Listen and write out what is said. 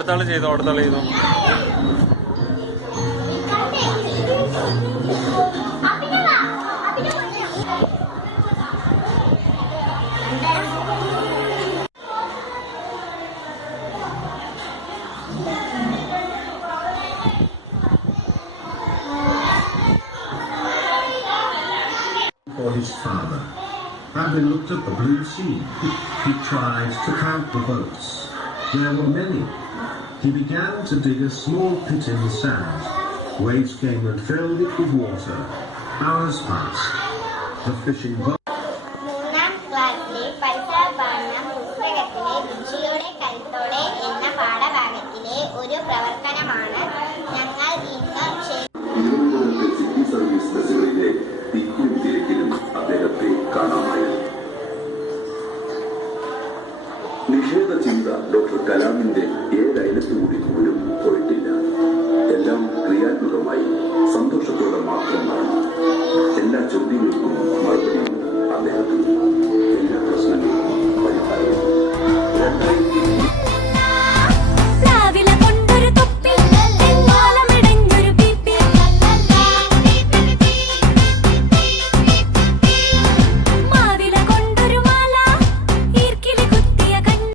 തള്ളി ചെയ്തോ അവിടെ തള്ളി ചെയ്തോ for his father. Having looked at the blue sea, he tries to count the boats. There were many. He began to dig a small pit in the sand. Waves came and filled it with water. Hours passed. The fishing boat മൂന്നാം ക്ലാസ്സിലെ പഠനം പുസ്തകത്തിലെ രുചിയോടെ കരുത്തോടെ എന്ന പാഠഭാഗത്തിലെ ഒരു പ്രവർത്തനമാണ് ഞങ്ങൾ വിനോദ ചിന്ത ഡോക്ടർ കലാമിന്റെ ഏതയലത്തുകൂടി പോലും പോയിട്ടില്ല. എല്ലാം ക്രിയാത്മകമായി